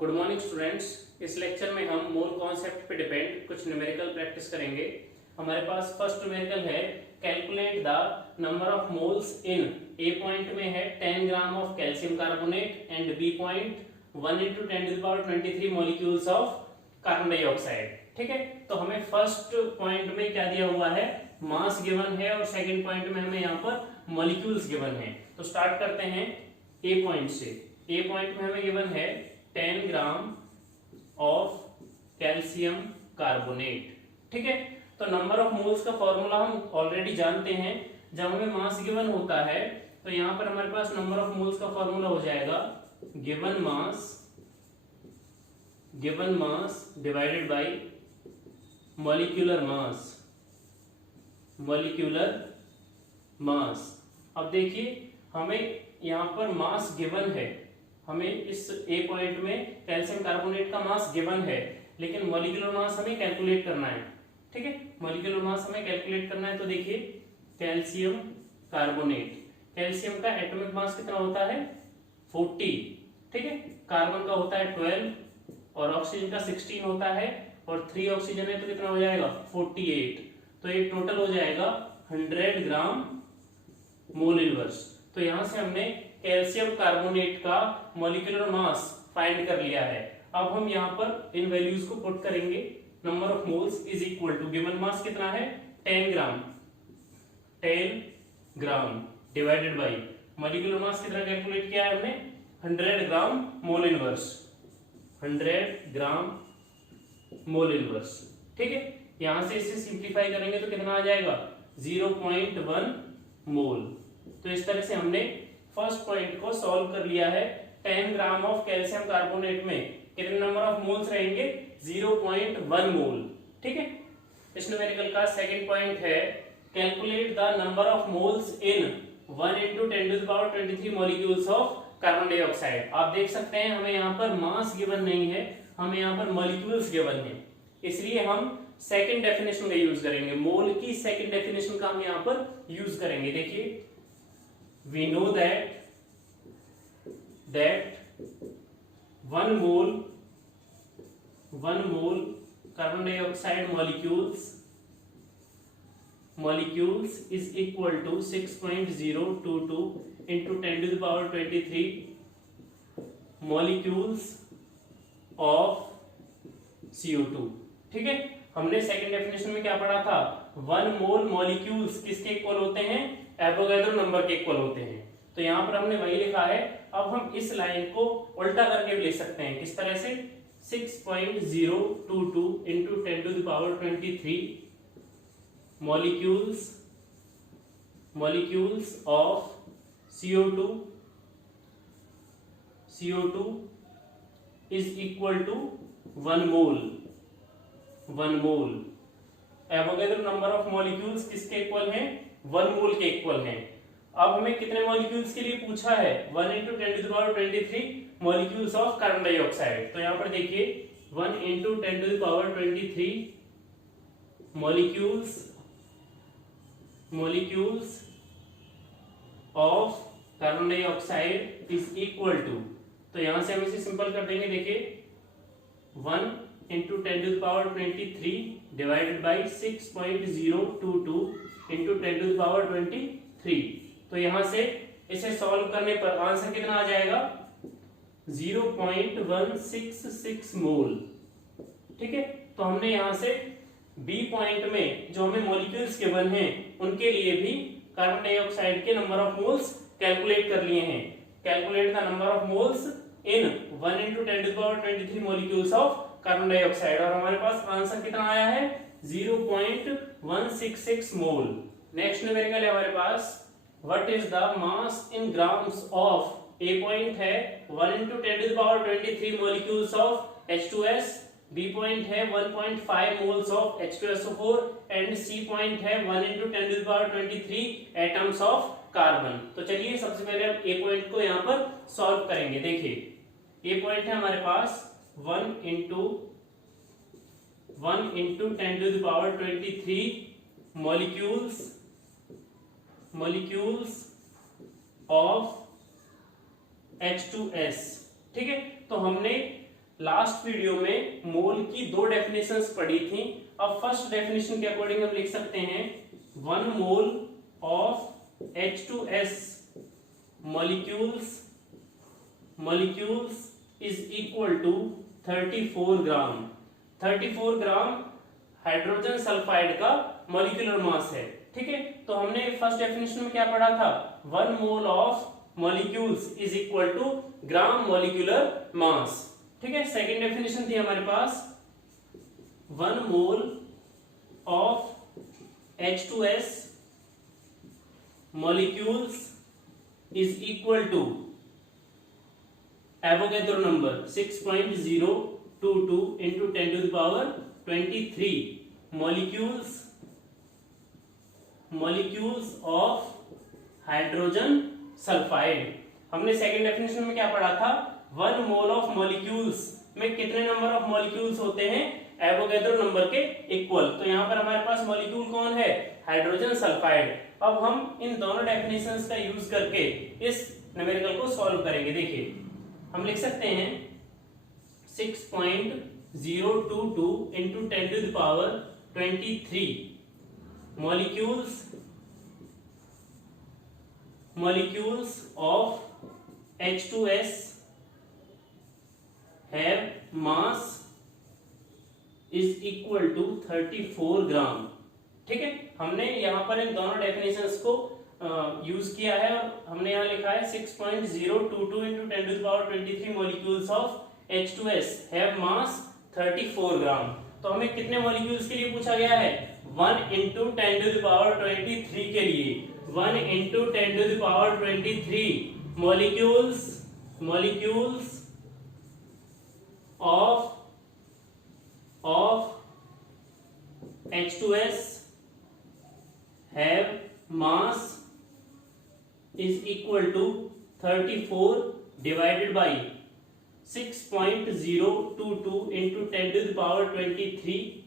Good morning students. इस lecture में हम मोल कॉन्सेप्ट पे डिपेंड कुछ न्यूमेरिकल प्रैक्टिस करेंगे। हमारे पास फर्स्ट न्यूमेरिकल है calculate the number of moles in. A point में है 10 gram of calcium carbonate and B point 1 × 10⁻23 molecules of carbon dioxide. ठीक है, तो हमें फर्स्ट पॉइंट में क्या दिया हुआ है, मास गिवन है, और सेकंड पॉइंट में हमें यहाँ पर मॉलिक्यूल्स गिवन है। तो स्टार्ट करते हैं ए पॉइंट से। ए पॉइंट में हमें गिवन है 10 ग्राम ऑफ कैल्शियम कार्बोनेट। ठीक है, तो नंबर ऑफ मोल्स का फॉर्मूला हम ऑलरेडी जानते हैं। जब हमें मास गिवन होता है तो यहां पर हमारे पास नंबर ऑफ मोल्स का फॉर्मूला हो जाएगा given mass divided by molecular मास। अब देखिए हमें यहां पर मास गिवन है, हमें इस ए पॉइंट में कैल्शियम कार्बोनेट का मास गिवन है, लेकिन मॉलिक्यूलर मास हमें कैलकुलेट करना है। ठीक है, मॉलिक्यूलर मास हमें कैलकुलेट करना है। तो देखिए कैल्शियम कार्बोनेट, कैल्शियम का एटॉमिक मास कितना होता है 40। ठीक है, कार्बन का होता है 12 और ऑक्सीजन का 16 होता है, और 3 ऑक्सीजन है तो कितना हो जाएगा 48। तो ये टोटल हो जाएगा 100 ग्राम मोल इनवर्स। तो यहां से हमने कैल्शियम कार्बोनेट का मॉलिक्यूलर मास फाइंड कर लिया है। अब हम यहां पर इन वैल्यूज को पुट करेंगे। Number of moles is equal to given mass कितना है 10 gram divided by molecular mass कितना कैलकुलेट किया है हमने 100 ग्राम मोल इनवर्स। 100 ग्राम मोल इनवर्स। ठीक है, यहां से इसे सिंप्लीफाई करेंगे तो कितना आ जाएगा 0.1 मोल। तो इस तरह से हमने फर्स्ट पॉइंट को सॉल्व कर लिया है। 10 ग्राम ऑफ कैल्शियम कार्बोनेट में कितने नंबर ऑफ मोल्स रहेंगे 0.1 मोल। ठीक है, इस न्यूमेरिकल का सेकंड पॉइंट है calculate the number of moles in 1 × 10⁻23 molecules of carbon dioxide. आप देख सकते हैं हमें यहाँ पर मास गिवन नहीं है, हमें यहाँ पर मॉलिक्यूल्स गिवन है, इसलिए हम सेकंड डेफिनेशन का यूज करेंगे। मोल की सेकंड डेफिनेशन का हम यहाँ पर यूज करेंगे। देखिए we know that 1 mole carbon dioxide molecules is equal to 6.022 into 10⁻23 molecules of CO2। ठीक है, हमने सेकंड डेफिनेशन में क्या पढ़ा था 1 मोल मॉलिक्यूल्स किसके इक्वल होते हैं, एवोगैड्रो नंबर के इक्वल होते हैं। तो यहां पर हमने वही लिखा है। अब हम इस लाइन को उल्टा करके भी लिख सकते हैं। किस तरह से 6.022 into 10⁻23 molecules of CO2 is equal to 1 mole। Avogadro number of molecules किसके इक्वल हैं 1 मोल के इक्वल हैं। अब हमें कितने मॉलिक्यूल्स के लिए पूछा है 1 × 10⁻23 मॉलिक्यूल्स ऑफ कार्बन डाइऑक्साइड। तो यहां पर देखिए 1 × 10⁻23 molecules of carbon dioxide is equal to, तो यहां से हम इसे सिंपल कर देंगे। देखिए 1 × 10⁻23 डिवाइडेड बाय 6.022 into 10⁻23। तो यहां से इसे सॉल्व करने पर आंसर कितना आ जाएगा 0.166 मोल। ठीक है, तो हमने यहां से बी पॉइंट में जो हमें मॉलिक्यूल्स गिवन हैं उनके लिए भी कार्बन डाइऑक्साइड के नंबर ऑफ मोल्स कैलकुलेट कर लिए हैं। Calculate the number of moles in 1 × 10⁻23 molecules of carbon dioxide, और हमारे पास आंसर कितना आया है 0.166 मोल। नेक्स्ट न्यूमेरिकल है हमारे पास what is the mass in grams of. A point है 1 × 10⁻23 molecules of H2S, B point है 1.5 moles of H2SO4 and C point है 1 × 10⁻23 एटम्स ऑफ कार्बन। तो चलिए सबसे पहले हम ए पॉइंट को यहाँ पर सॉल्व करेंगे। देखिए ए पॉइंट है हमारे पास 1 × 10⁻23 molecules of H2S। ठीक है, तो हमने लास्ट वीडियो में मोल की दो डेफिनेशंस पढ़ी थी। अब फर्स्ट डेफिनेशन के अकॉर्डिंग हम लिख सकते हैं 1 mole of H2S molecules is equal to 34 gram. 34 gram hydrogen sulphide का मॉलिक्यूलर मास है। ठीक है, तो हमने फर्स्ट डेफिनेशन में क्या पढ़ा था, 1 mole of molecules is equal to gram molecular mass. ठीक है, सेकेंड डेफिनेशन थी हमारे पास 1 mole of H2S molecules is equal to Avogadro number 6.022 into 10 to the power 23 molecules of hydrogen sulphide. हमने सेकेंड डेफिनेशन में क्या पढ़ा था, 1 मोल ऑफ मॉलिक्यूल्स में कितने नंबर ऑफ मॉलिक्यूल्स होते हैं, एवोगैड्रो नंबर के इक्वल। तो यहाँ पर हमारे पास मॉलिक्यूल कौन है, हाइड्रोजन सल्फाइड। अब हम इन दोनों डेफिनेशंस का यूज करके इस न्यूमेरिकल को सॉल्व करेंगे। देखिए हम लिख सकते हैं 6.022 into 10 to the power 23 molecules of H2S have mass is equal to 34 ग्राम। ठीक है, हमने यहाँ पर इन दोनों डेफिनेशंस को यूज किया है और हमने यहाँ लिखा है 6.022 into 10 to the power 23 molecules of H2S have mass 34 ग्राम। तो हमें कितने मॉलिक्यूल्स के लिए पूछा गया है, 1 into 10 to the power 23 के लिए, 1 into 10 to the power 23 molecules of H2S have mass is equal to 34 divided by 6.022 into 10 to the power 23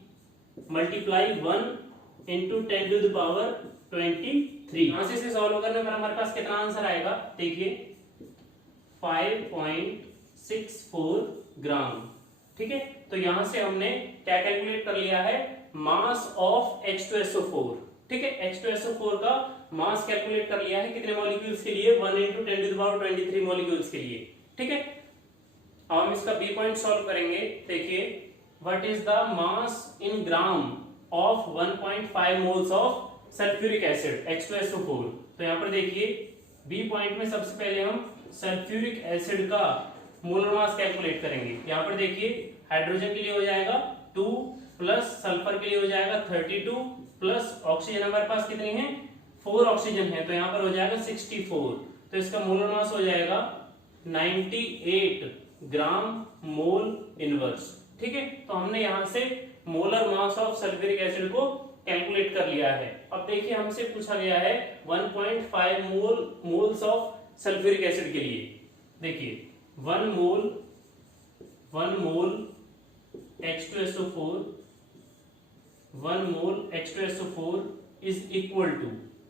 multiply 1 into 10 to the power 23। यहां से सॉल्व करने पर हमारे पास कितना आंसर आएगा, देखिए 5.64 ग्राम। ठीक है, तो यहां से हमने क्या कैलकुलेट कर लिया है, मास ऑफ H2SO4। ठीक है, H2SO4 का मास कैलकुलेट कर लिया है कितने मॉलिक्यूल्स के लिए, 1 into 10 to the power 23 molecules के लिए। ठीक है, अब हम इसका बी पॉइंट सॉल्व करेंगे। देखिए what is the mass in gram of 1.5 moles of sulphuric acid H2SO4। तो यहाँ पर देखिए बी पॉइंट में सबसे पहले हम सल्फ्यूरिक एसिड का मोलर मास कैलकुलेट करेंगे। यहाँ पर देखिए हाइड्रोजन के लिए हो जाएगा 2 प्लस सल्फर के लिए हो जाएगा 32 प्लस ऑक्सीजन हमारे पास कितनी है, 4 ऑक्सीजन है, तो यहाँ पर हो जाएगा 64। तो इसका मोलर मास हो जाएगा 98 ग्राम मोल इनवर्स। ठीक है, तो हमने यहां से molar mass of sulphuric acid को कैलकुलेट कर लिया है। अब देखिए हमसे पूछा गया है 1.5 मोल्स ऑफ सल्फ्यूरिक एसिड के लिए। देखिए 1 मोल H2SO4 इज इक्वल टू,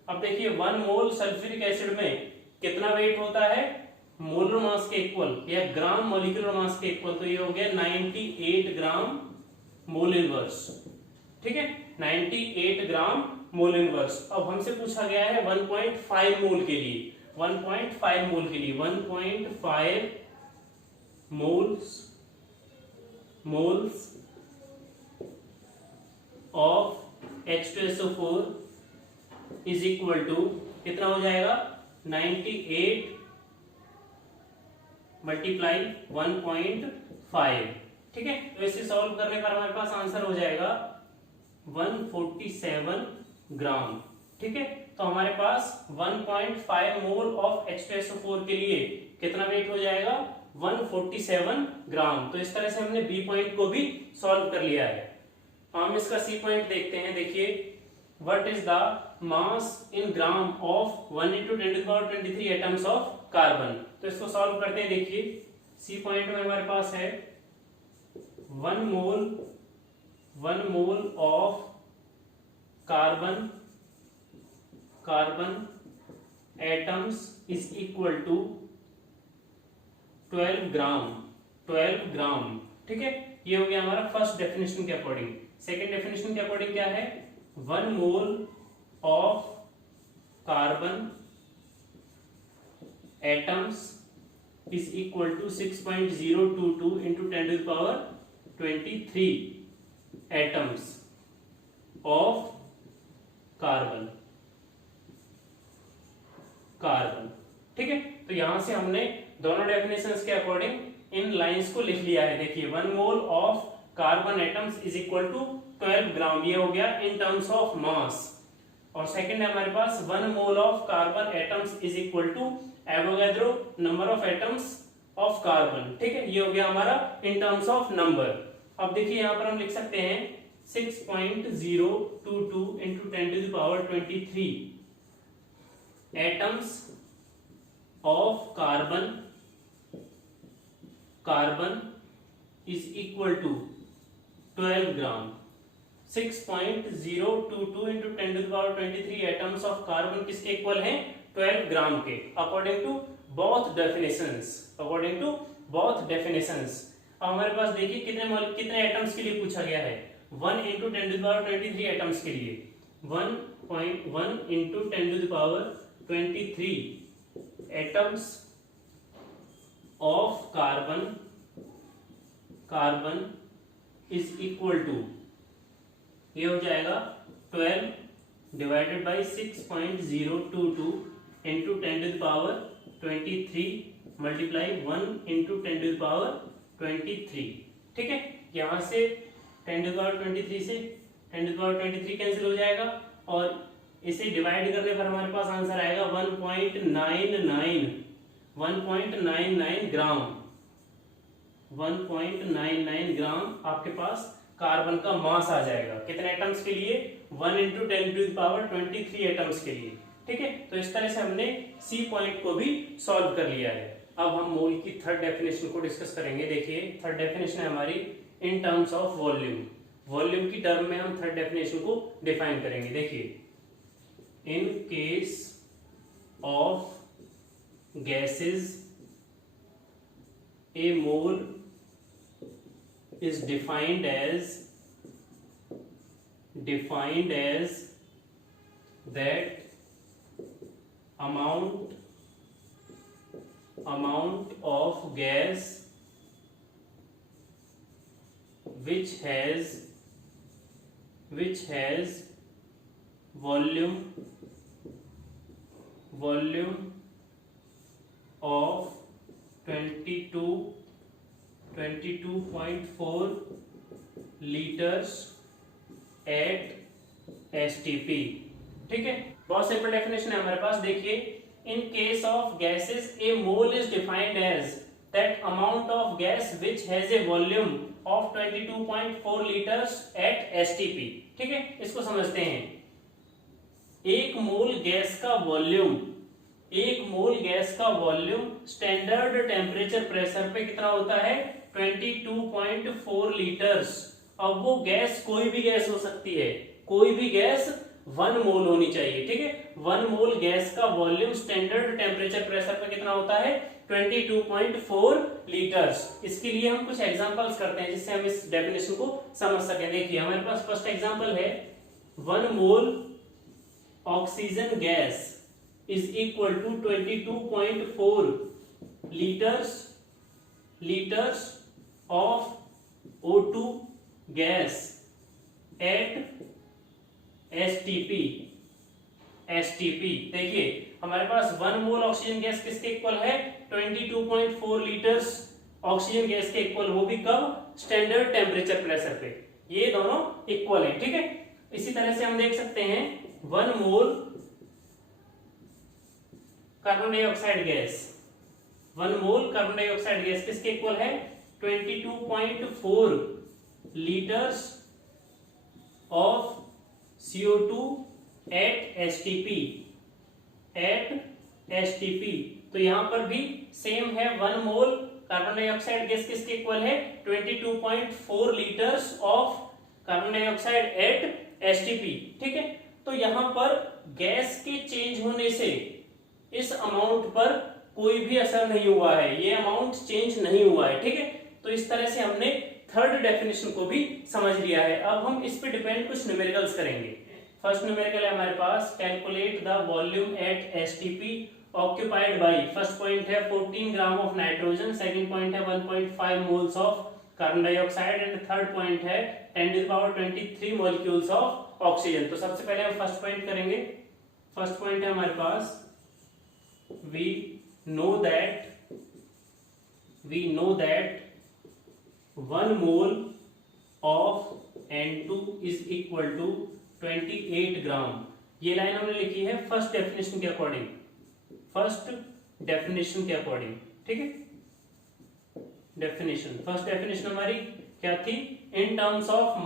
अब देखिए 1 मोल सल्फ्यूरिक एसिड में कितना वेट होता है, मोलर मास के इक्वल या ग्राम मॉलिक्यूलर मास के इक्वल। तो ये हो गया 98 ग्राम मोल इनवर्स। ठीक है, 98 ग्राम मोल इनवर्स। अब हमसे पूछा गया है 1.5 मोल के लिए, 1.5 मोल के लिए 1.5 moles of H2SO4 is equal to कितना हो जाएगा, 98 मल्टीप्लाई 1.5। ठीक है, तो इसे सॉल्व करने पर हमारे पास आंसर हो जाएगा 147 ग्राम। ठीक है, तो हमारे पास 1.5 मोल ऑफ H2SO4 के लिए कितना वेट हो जाएगा, 147 ग्राम। तो इस तरह से हमने बी पॉइंट को भी सॉल्व कर लिया है। हम इसका सी पॉइंट देखते हैं। देखिए what is the mass in gram of 1 into 10 to the power 23 atoms of carbon. तो इसको सॉल्व करते हैं। देखिए सी पॉइंट में हमारे पास है 1 mole of carbon atoms is equal to 12 gram ठीक है, ये हो गया हमारा फर्स्ट डेफिनेशन के अकॉर्डिंग। सेकेंड डेफिनेशन के अकॉर्डिंग क्या है, 1 mole of carbon atoms is equal to 6.022 into 10 to the power 23 atoms of carbon. ठीक है, तो यहां से हमने दोनों डेफिनेशंस के अकॉर्डिंग इन लाइंस को लिख लिया है। देखिए 1 mole of carbon atoms is equal to 12 gram, ये हो गया इन टर्म्स ऑफ मास। और सेकंड है हमारे पास 1 mole of carbon atoms is equal to Avogadro number of atoms of carbon. ठीक है, ये हो गया हमारा इन टर्म्स ऑफ नंबर। अब देखिए यहां पर हम लिख सकते हैं 6.022 into 10 to the power 23 atoms of carbon is equal to 12 gram. 6.022 into 10 to the power 23 atoms of carbon किसके इक्वल हैं, 12 ग्राम के, अकॉर्डिंग टू बोथ डेफिनेशंस। अब हमारे पास देखिए कितने एटम्स के लिए पूछा गया है, 1 into 10 to the power 23 atoms के लिए 1.1 into 10 to the power 23 atoms of carbon is equal to, ये हो जाएगा 12 divided by 6.022 into 10 to the power 23 multiply 1 into 10 to the power 23। ठीक है, यहां से 10 to the power 23 से 10 to the power 23 कैंसिल हो जाएगा और इसे डिवाइड करने पर हमारे पास आंसर आएगा 1.99 ग्राम। 1.99 ग्राम आपके पास कार्बन का मास आ जाएगा। कितने एटम्स के लिए, 1 into 10 to the power 23 atoms के लिए। ठीक है, तो इस तरह से हमने सी पॉइंट को भी सॉल्व कर लिया है। अब हम मोल की थर्ड डेफिनेशन को डिस्कस करेंगे। देखिए थर्ड डेफिनेशन है हमारी इन टर्म्स ऑफ वॉल्यूम की टर्म में हम थर्ड डेफिनेशन को डिफाइन करेंगे। देखिए in case of gases a mole is defined as that amount of gas which has volume of 22.4 litres at STP। ठीक है, बहुत सिंपल डेफिनेशन है हमारे पास। देखिए in case of gases a mole is defined as that amount of gas which has a volume of 22.4 litres at STP। ठीक है, इसको समझते हैं। एक मोल गैस का वॉल्यूम स्टैंडर्ड टेम्परेचर प्रेशर पे कितना होता है, 22.4 लीटर्स। अब वो गैस कोई भी गैस हो सकती है, कोई भी गैस 1 मोल होनी चाहिए। ठीक है, 1 मोल गैस का वॉल्यूम स्टैंडर्ड टेम्परेचर प्रेशर पे कितना होता है, 22.4 लीटर्स। इसके लिए हम कुछ एग्जांपल्स करते हैं जिससे हम इस डेफिनेशन को समझ सकें। देखिए हमारे पास फर्स्ट एग्जांपल है 1 mole oxygen gas is equal to 22.4 litres of O2 gas at STP। देखिए हमारे पास 1 मोल ऑक्सीजन गैस किसके इक्वल है, 22.4 लीटर्स ऑक्सीजन गैस के इक्वल, वो भी कब, स्टैंडर्ड टेम्परेचर प्रेशर पे। ये दोनों इक्वल है। ठीक है, इसी तरह से हम देख सकते हैं 1 मोल कार्बन डाइऑक्साइड गैस किसके इक्वल है, 22.4 litres of CO2 at STP। तो यहां पर भी सेम है, 1 मोल कार्बन डाइऑक्साइड गैस किसके इक्वल है, 22.4 litres of carbon dioxide eight STP। ठीक है, तो यहां पर गैस के चेंज होने से इस अमाउंट पर कोई भी असर नहीं हुआ है, ये अमाउंट चेंज नहीं हुआ है। ठीक है, तो इस तरह से हमने थर्ड डेफिनेशन को भी समझ लिया है। अब हम इस पे डिपेंड कुछ न्यूमेरिकल्स करेंगे। फर्स्ट न्यूमेरिकल है हमारे पास, calculate the volume at STP occupied by, first point है 14 gram of nitrogen, second point है 1.5 moles of carbon dioxide and third point है 10 to the power 23 molecules of oxygen. तो सबसे पहले हम फर्स्ट पॉइंट करेंगे। फर्स्ट पॉइंट है हमारे पास, we know that 1 mole of N2 is equal to 28 ग्राम। ये लाइन हमने लिखी है फर्स्ट डेफिनेशन के अकॉर्डिंग, ठीक है। फर्स्ट डेफिनेशन हमारी क्या थी, इन टर्म्स ऑफ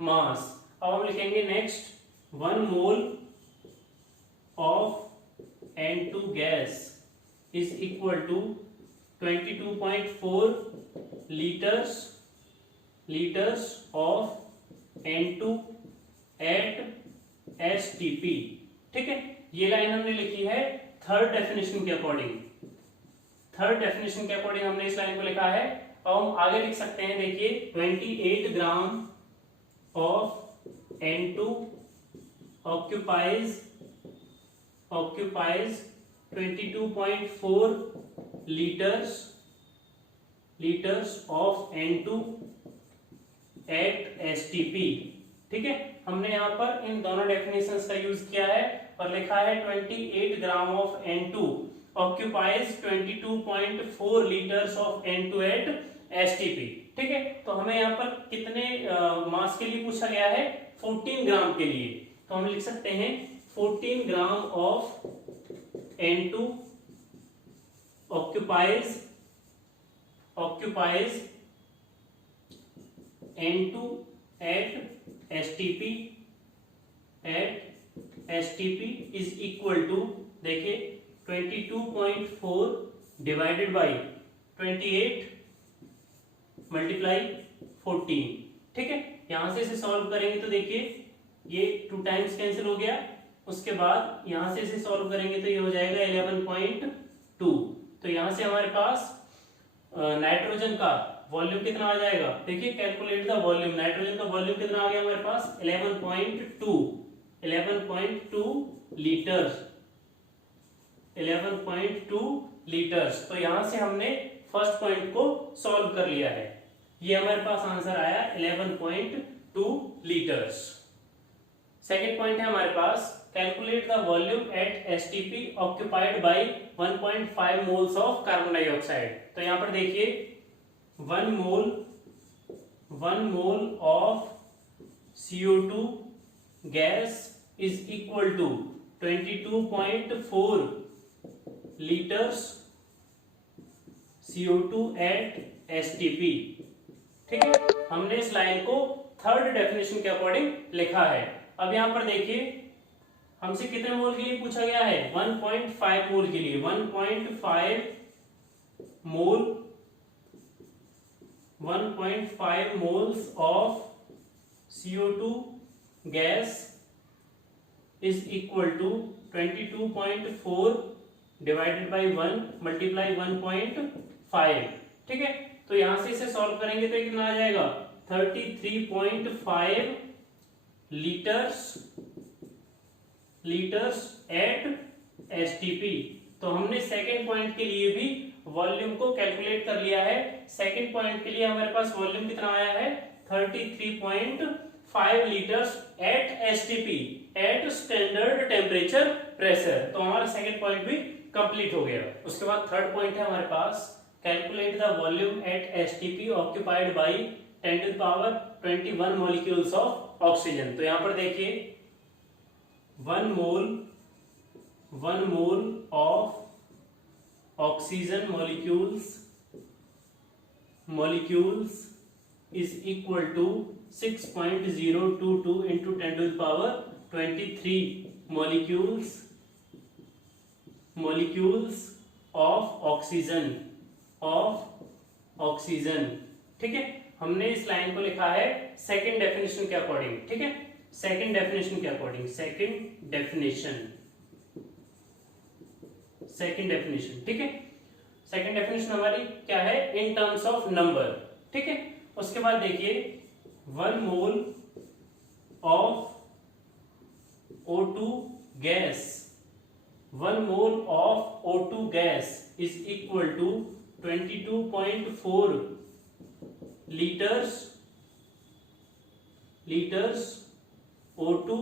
मास। अब हम लिखेंगे next, 1 mole of N2 gas is equal to 22.4 liters of N2 at STP, ठीक है। ये लाइन हमने लिखी है थर्ड डेफिनेशन के अकॉर्डिंग। हमने इस लाइन को लिखा है। अब हम आगे लिख सकते हैं, देखिए 28 gram of N2 occupies 22.4 liters of N2 at STP, ठीक है। हमने यहाँ पर इन दोनों डेफिनेशंस का यूज किया है और लिखा है 28 gram of N2 occupies 22.4 liters of N2 at STP, ठीक है। तो हमें यहाँ पर कितने मास के लिए पूछा गया है, 14 ग्राम के लिए। तो हम लिख सकते हैं 14 gram of N2 occupies N2 at STP is equal to, देखिए 22.4 डिवाइडेड बाई 28 मल्टीप्लाई 14, ठीक है। यहां से इसे सॉल्व करेंगे तो देखिए ये 2 टाइम्स कैंसिल हो गया, उसके बाद यहां से इसे सॉल्व करेंगे तो ये हो जाएगा 11.2। तो यहां से हमारे पास नाइट्रोजन का वॉल्यूम कितना आ जाएगा, देखिए कैलकुलेट द वॉल्यूम। नाइट्रोजन का वॉल्यूम कितना आ गया हमारे पास, 11.2 लीटर्स। तो यहां से हमने फर्स्ट पॉइंट को सॉल्व कर लिया है। ये हमारे पास आंसर आया 11.2 लीटर्स। सेकेंड पॉइंट है हमारे पास, calculate the volume at STP occupied by 1.5 moles of carbon dioxide. तो यहां पर देखिए 1 mole of CO2 gas is equal to 22.4 litres CO2 at STP, ठीक है। हमने इस लाइन को थर्ड डेफिनेशन के अकॉर्डिंग लिखा है। अब यहां पर देखिए हमसे कितने मोल के लिए पूछा गया है, 1.5 मोल के लिए। 1.5 moles of CO2 gas is equal to 22.4 divided by 1 multiply 1.5, ठीक है। तो यहां से इसे सॉल्व करेंगे तो कितना आ जाएगा, 33.5 लीटर्स एट STP। तो हमने सेकेंड पॉइंट के लिए भी वॉल्यूम को कैलकुलेट कर लिया है। सेकेंड पॉइंट के लिए हमारे पास वॉल्यूम कितना आया है, 33.5 litres at STP, at standard temperature pressure. तो हमारा सेकेंड पॉइंट भी कंप्लीट हो गया। उसके बाद थर्ड पॉइंट है हमारे पास, calculate the volume at STP occupied by 10 to the power 21 molecules of oxygen. तो यहां पर देखिए 1 mole of oxygen molecules is equal to 6.022 into 10 to the power 23 molecules of oxygen, ठीक है। हमने इस लाइन को लिखा है सेकंड डेफिनेशन के अकॉर्डिंग, ठीक है। सेकंड डेफिनेशन, ठीक है। सेकंड डेफिनेशन हमारी क्या है, इन टर्म्स ऑफ नंबर, ठीक है। उसके बाद देखिए 1 mole of O2 gas, 1 mole of O2 gas is equal to 22.4 litres O2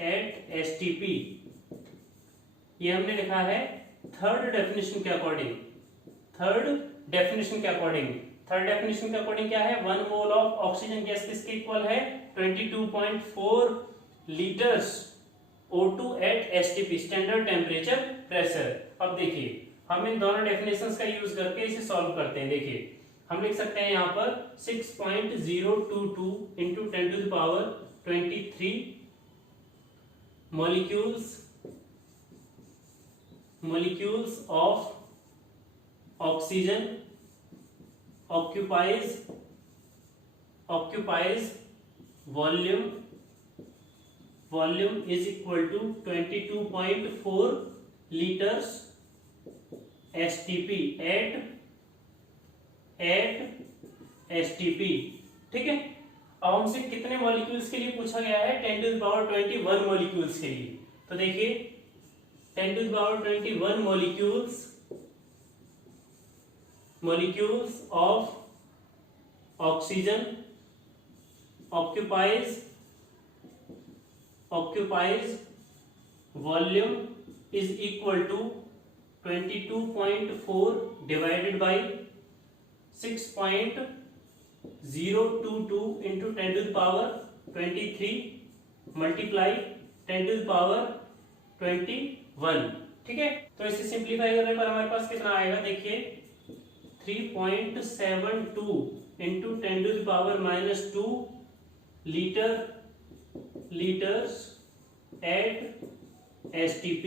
at STP। ये हमने लिखा है थर्ड डेफिनेशन के अकॉर्डिंग। थर्ड डेफिनेशन के अकॉर्डिंग क्या है, 1 मोल ऑफ ऑक्सीजन गैस किसके इक्वल है, 22.4 litres O2 at STP, standard temperature pressure. अब देखिए हम इन दोनों डेफिनेशंस का यूज करके इसे सॉल्व करते हैं। देखिए हम लिख सकते हैं यहाँ पर 6.022 into 10 to the power 23 molecules of oxygen occupies volume is equal to 22.4 liters STP at STP, ठीक है। अब हमसे कितने मॉलिक्यूल्स के लिए पूछा गया है, 10 टू द पावर 21 मॉलिक्यूल्स के लिए। तो देखिए 10 to the power 21 molecules of oxygen occupies volume is equal to 22.4 divided by 6.022 into 10 to the power 23 multiply 10 to the power 21, ठीक है। तो इसे सिंप्लीफाई करने पर हमारे पास कितना आएगा, देखिए 3.72 into 10 to the power minus 2 litres at STP,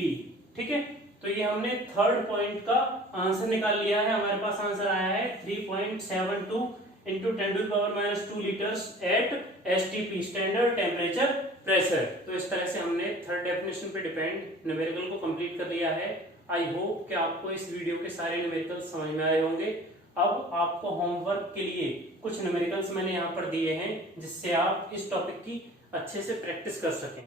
ठीक है। तो ये हमने थर्ड पॉइंट का आंसर निकाल लिया है। हमारे पास आंसर आया है 3.72 into 10 to the power minus 2 litres at STP, standard temperature pressure. तो इस तरह से हमने थर्ड डेफिनेशन पे डिपेंड न्यूमेरिकल को कंप्लीट कर लिया है। आई होप कि आपको इस वीडियो के सारे न्यूमेरिकल समझ में आए होंगे। अब आपको होमवर्क के लिए कुछ न्यूमेरिकल्स मैंने यहाँ पर दिए हैं जिससे आप इस टॉपिक की अच्छे से प्रैक्टिस कर सकें।